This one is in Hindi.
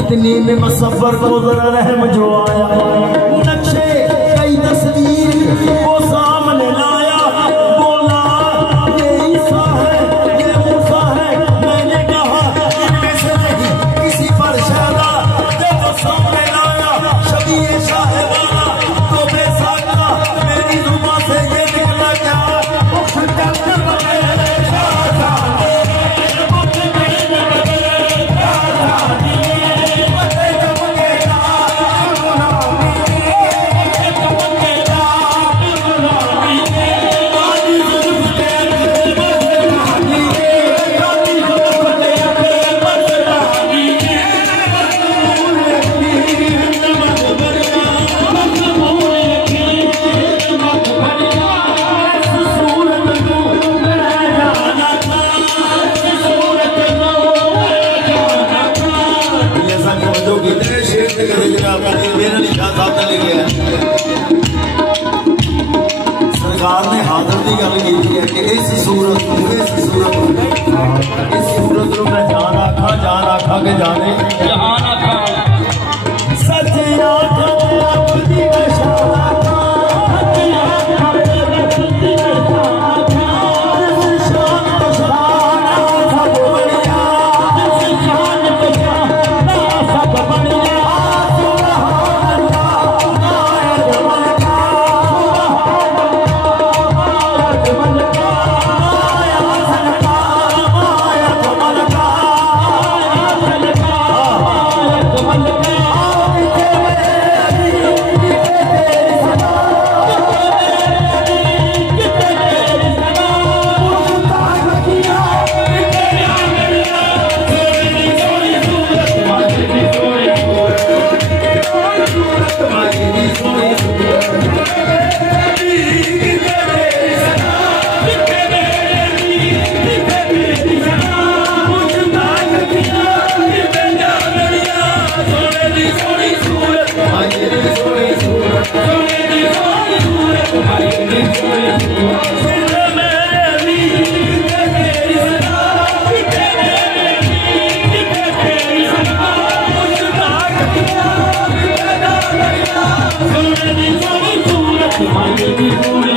इतनी में मसफर को जरा रहम जो आया, नक्शे कई तस्वीर वो सामने लाया, बोला ये ईसा है ये मूसा है। मैंने कहा इनमें से नहीं किसी पर शादा, जब वो सामने लाया शबीह शाहवाना तो बेसाका मेरी जुबान से ये निकला क्या, सरकार ने हाजिर की गल की है कि इस सूरत मैं जान आखा के जाने जहान आखा सच आखा अपनी दिल की